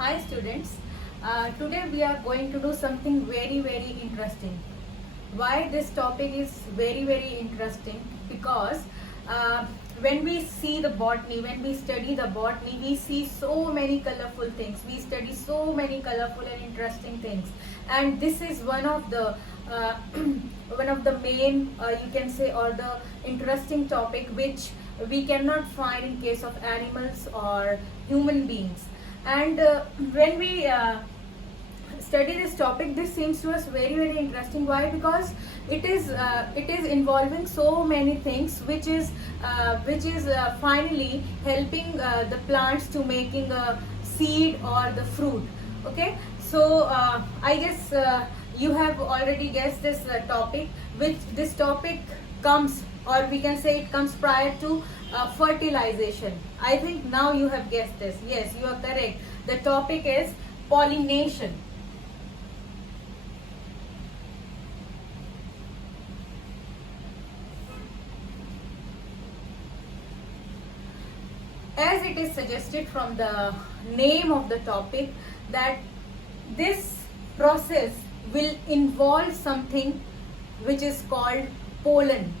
Hi students, today we are going to do something very interesting. Why this topic is very interesting? Because when we see the botany, when we study the botany, we see so many colorful things. We study so many colorful and interesting things, and this is one of the one of the main, you can say, or the interesting topic which we cannot find in case of animals or human beings. And when we study this topic, this seems to us very interesting. Why? Because it is involving so many things, which is finally helping the plants to making a seed or the fruit. Okay, so I guess you have already guessed this topic, which this topic comes, or we can say it comes prior to fertilization. I think now you have guessed this. Yes, you are correct. The topic is pollination. As it is suggested from the name of the topic, that this process will involve something which is called pollen.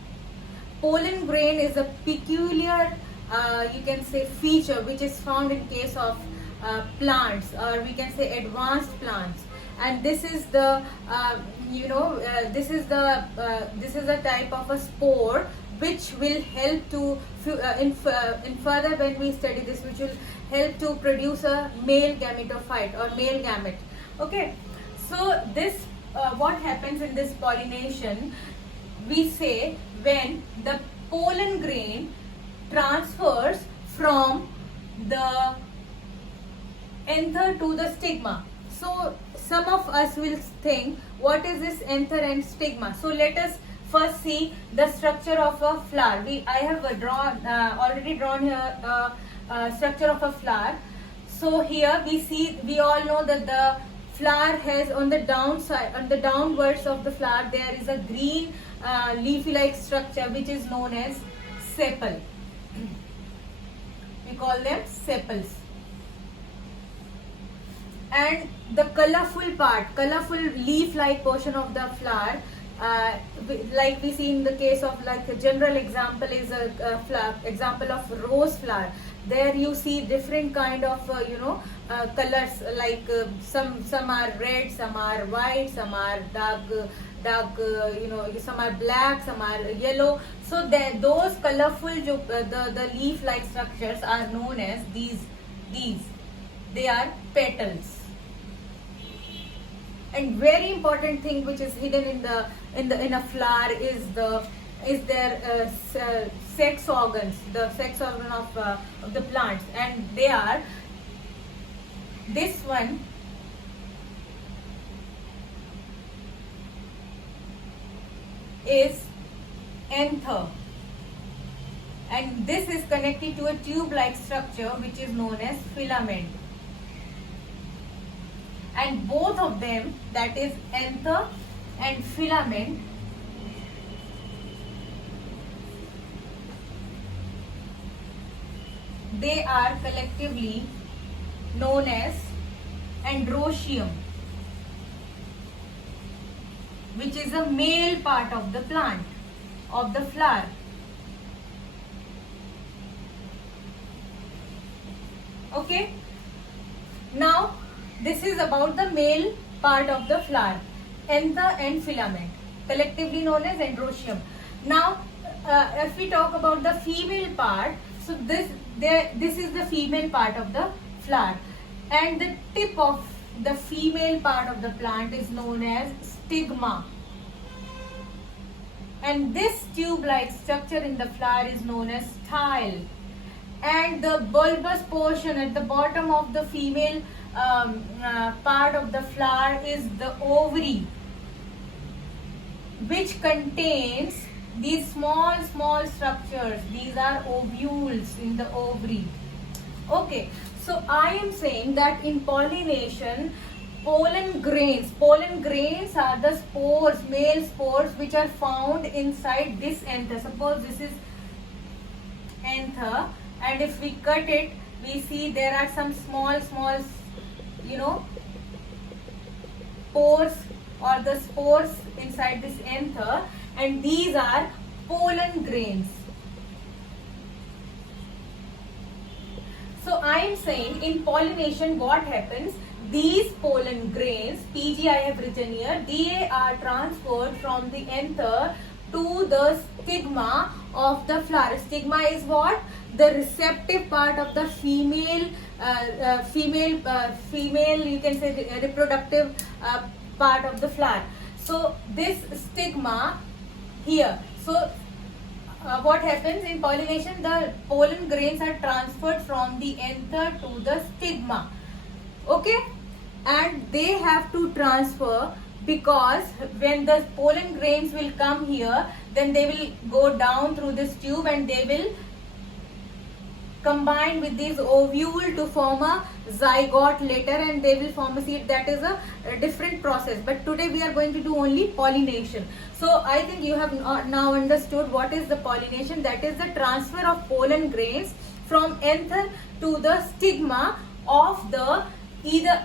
Pollen grain is a peculiar, you can say, feature which is found in case of plants, or we can say advanced plants. And this is the this is a type of a spore which will help to in further, when we study this, which will help to produce a male gametophyte or male gamete. Okay, so this what happens in this pollination, we say, when the pollen grain transfers from the anther to the stigma. So some of us will think, what is this anther and stigma? So let us first see the structure of a flower. I have already drawn here structure of a flower. So here we all know that the flower has, on the downside, on the downwards of the flower, there is a green leafy like structure which is known as sepal. We call them sepals. And the colorful leaf like portion of the flower, like we see in the case of, like, a general example is a flower, example of rose flower. There you see different kind of colors, like some are red, some are white, some are dark some are black, some are yellow. So those colorful the leaf like structures are known as these they are petals. And very important thing which is hidden in a flower is their sex organs, the sex organ of the plants, and they are, this one is anther, and this is connected to a tube like structure which is known as filament. And both of them, that is anther and filament, they are collectively known as androecium, which is a male part of the plant, of the flower. Okay, now this is about the male part of the flower, anther and filament, collectively known as androecium. Now, if we talk about the female part, so this is the female part of the flower, and the tip of the female part of the plant is known as stigma, and this tube-like structure in the flower is known as style, and the bulbous portion at the bottom of the female part of the flower is the ovary, which contains these small structures. These are ovules in the ovary. Okay, so I am saying that in pollination, pollen grains are the spores, male spores, which are found inside this anther. Suppose this is anther, and if we cut it, we see there are some small you know, pores or the spores inside this anther, and these are pollen grains. So I am saying in pollination what happens, these pollen grains, PG I have written here, they are transferred from the anther to the stigma of the flower. Stigma is what? The receptive part of the female, female you can say reproductive part of the flower. So this stigma here. So what happens in pollination, the pollen grains are transferred from the anther to the stigma. Okay, and they have to transfer because when the pollen grains will come here, then they will go down through this tube and they will combine with these ovule to form a zygote later, and they will form a seed. That is a different process, but today we are going to do only pollination. So I think you have now understood what is the pollination. That is the transfer of pollen grains from anther to the stigma of the either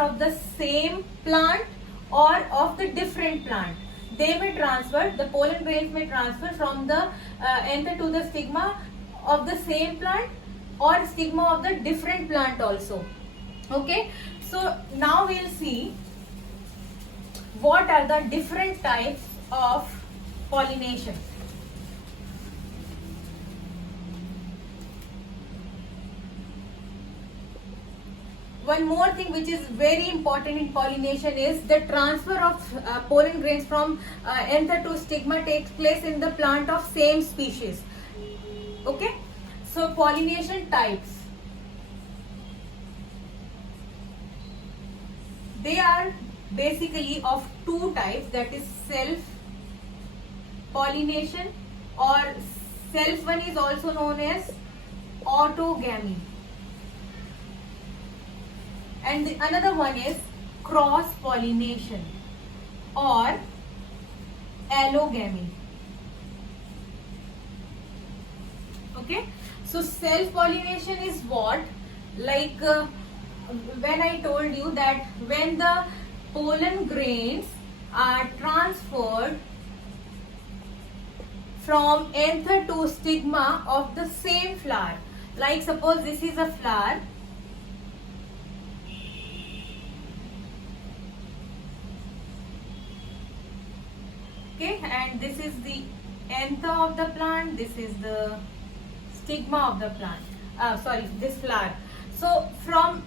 of the same plant or of the different plant. They may transfer, the pollen grains may transfer from the anther to the stigma of the same plant or stigma of the different plant also. Okay, so now we'll see what are the different types of pollination. One more thing which is very important in pollination is the transfer of pollen grains from anther to stigma takes place in the plant of same species. Okay, so pollination types. They are basically of two types, that is self pollination, or self one is also known as autogamy, and the another one is cross pollination or allogamy. Okay, so self pollination is what, like when I told you that when the pollen grains are transferred from anther to stigma of the same flower, like suppose this is a flower, okay, and this is the anther of the plant, this is the stigma of the plant, this flower. So from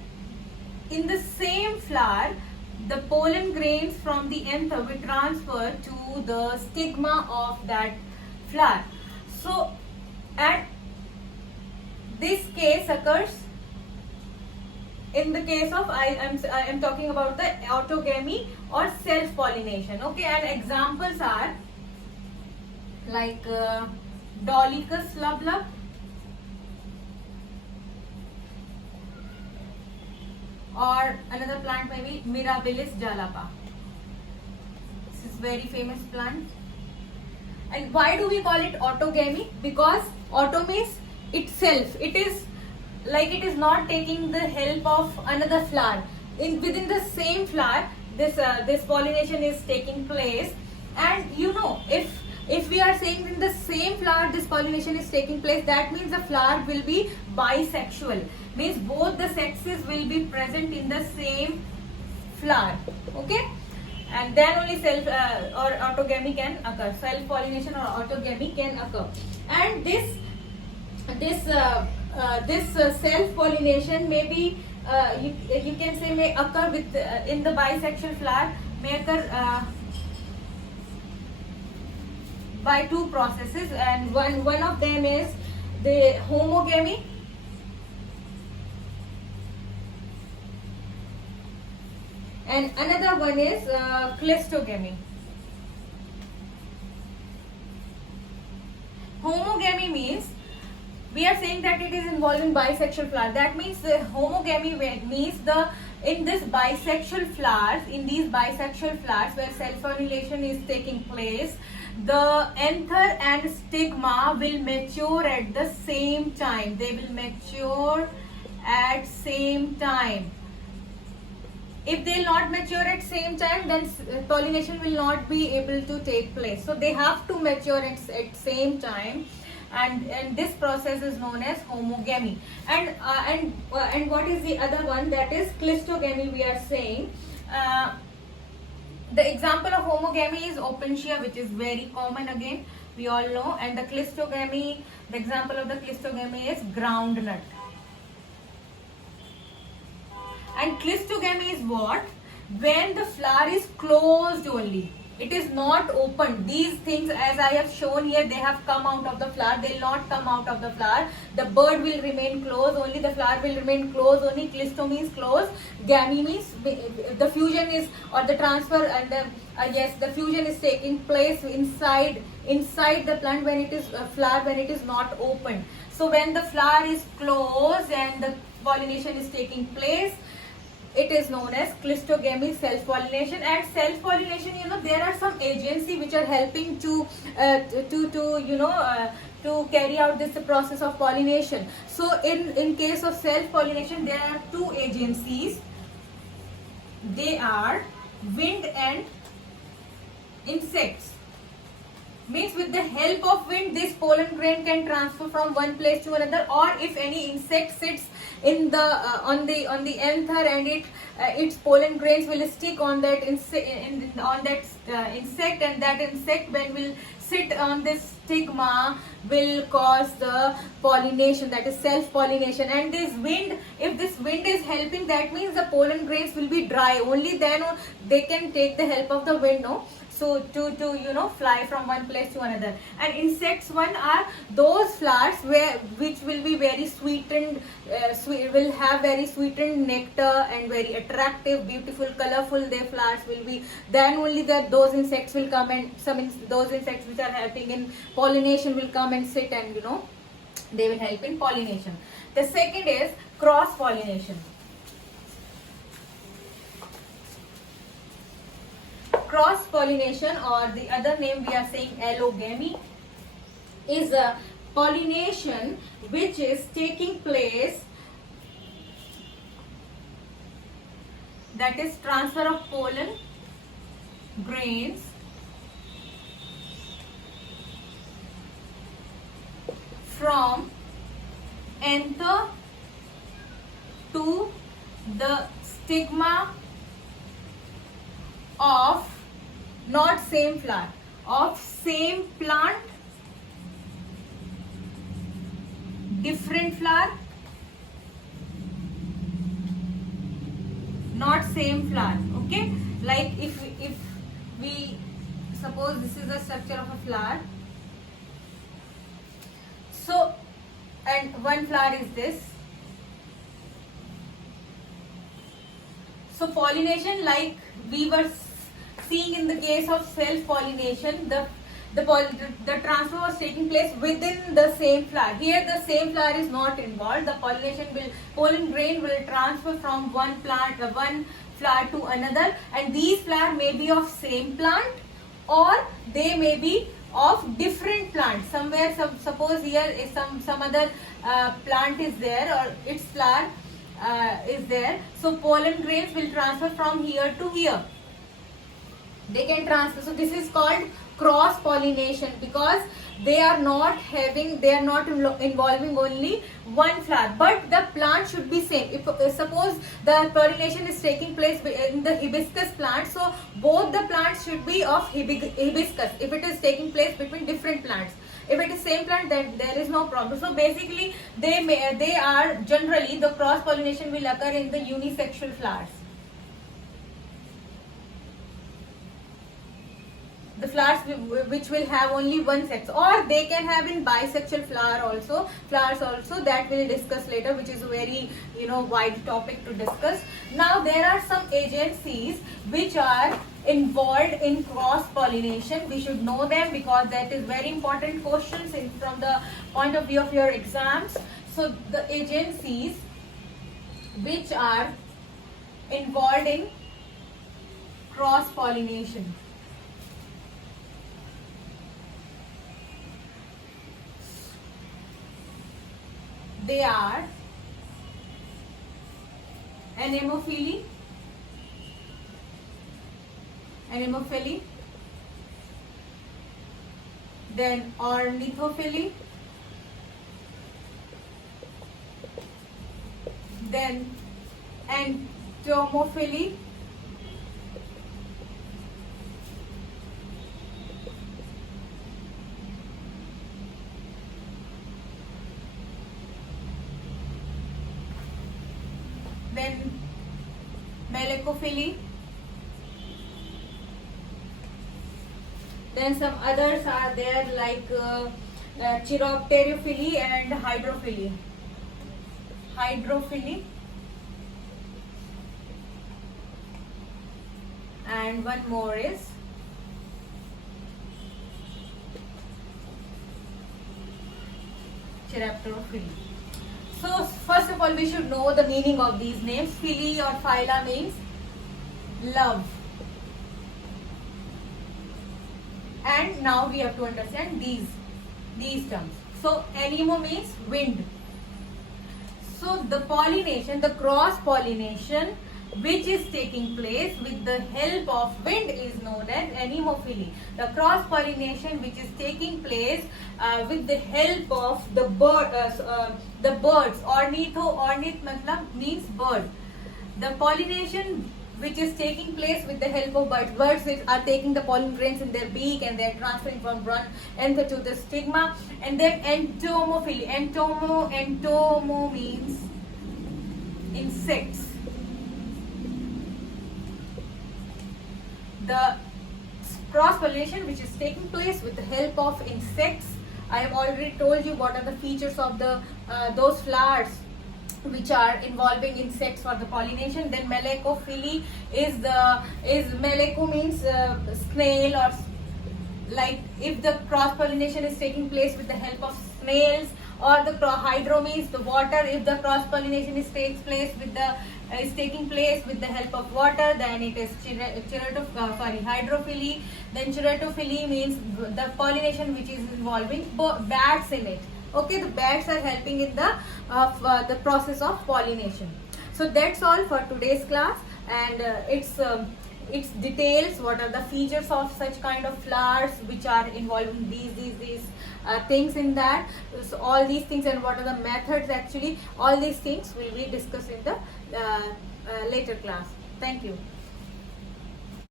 in the same flower, the pollen grains from the anther will transfer to the stigma of that flower. So at this case occurs in the case of I am talking about the autogamy or self pollination. Okay, and examples are like Dolichos lublub, or another plant may be Mirabilis jalapa. This is very famous plant. And why do we call it autogamy? Because auto means itself. It is like it is not taking the help of another flower. Within the same flower, this pollination is taking place. And you know, if we are saying in the same flower this pollination is taking place, that means the flower will be bisexual. Means both the sexes will be present in the same flower. Okay, and then only self or autogamy can occur. Self pollination or autogamy can occur. And this self pollination may be you can say may occur with in the bisexual flower, may occur by two processes, and one of them is the homogamy, and another one is cleistogamy. Homogamy means we are saying that it is involving bisexual flower. That means homogamy means in these bisexual flowers where self-pollination is taking place, the anther and stigma will mature at the same time. They will mature at same time. If they will not mature at same time, then pollination will not be able to take place. So they have to mature at same time, and this process is known as homogamy. And what is the other one? That is cleistogamy. We are saying the example of homogamy is opentia, which is very common again, we all know. And the cleistogamy, the example of the cleistogamy is groundnut. And cleistogamy is what? When the flower is closed only. It is not open. These things, as I have shown here, they have come out of the flower. They will not come out of the flower. The bud will remain closed only. The flower will remain closed only. Cleisto means closed. Gamy means the fusion is, or the transfer, and the fusion is taking place inside the plant when it is flower, when it is not open. So when the flower is closed and the pollination is taking place, it is known as cleistogamy, self-pollination. And self-pollination, there are some agencies which are helping to carry out this process of pollination. So in case of self-pollination, there are two agencies. They are wind and insects. Means with the help of wind, this pollen grain can transfer from one place to another, or if any insect sits in the on the anther, and its pollen grains will stick on that insect, and that insect, when will sit on this stigma, will cause the pollination, that is self-pollination. And this wind, if this wind is helping, that means the pollen grains will be dry. Only then they can take the help of the wind, no? So to fly from one place to another. And insects one are those flowers which will be very sweetened, will have very sweetened nectar and very attractive, beautiful, colorful. Their flowers will be. Then only those insects will come, and those insects which are helping in pollination will come and sit, and they will help in pollination. The second is cross pollination. Cross pollination, or the other name we are saying allogamy, is a pollination which is taking place, that is transfer of pollen grains from anther to the stigma of not same flower, of same plant, different flower, not same flower. Okay, like if we suppose this is the structure of a flower, so, and one flower is this. So pollination, like we were seeing in the case of self-pollination, the transfer was taking place within the same flower. Here the same flower is not involved. The pollen grain will transfer from one flower to another, and these flowers may be of same plant, or they may be of different plants. Somewhere, suppose here is some other plant is there, or its flower is there. So pollen grains will transfer from here to here. They can transfer. So this is called cross pollination, because they are not involving only one flower, but the plant should be same. If suppose the pollination is taking place in the hibiscus plant, so both the plants should be of hibiscus. If it is taking place between different plants, if it is same plant, then there is no problem. So basically, they are generally, the cross pollination will occur in the unisexual flowers. The flowers which will have only one sex, or they can have in bisexual flowers also, that we'll discuss later, which is a very wide topic to discuss. Now there are some agencies which are involved in cross pollination. We should know them, because that is very important questions from the point of view of your exams. So the agencies which are involved in cross pollination. They are anemophily, anemophily, then ornithophily, then entomophily, then melecophily, then some others are there like chiropterophily and hydrophily. And one more is chiropterophily. So first of all, we should know the meaning of these names. Phily or phyla means love. And now we have to understand these terms. So anemo means wind. So the pollination, the cross pollination which is taking place with the help of wind is known as anemophily. The cross pollination which is taking place with the help of the birds. Ornith matlab means bird. The pollination which is taking place with the help of birds. Birds are taking the pollen grains in their beak and they are transferring from one anther to the stigma. And then entomophily. Entomo means insects. The cross pollination which is taking place with the help of insects. I have already told you what are the features of the those flowers which are involving insects for the pollination. Then melecophily is meleco means snail, or like if the cross pollination is taking place with the help of snails, or the hydro means the water. If the cross pollination is taking place with the help of water, then it is hydrophily. Then chiropterophily means the pollination which is involving bats in it. Okay, the bats are helping in the process of pollination. So that's all for today's class, and its details, what are the features of such kind of flowers which are involving these things in that. So all these things and what are the methods actually, all these things will be discussed in the later class. Thank you.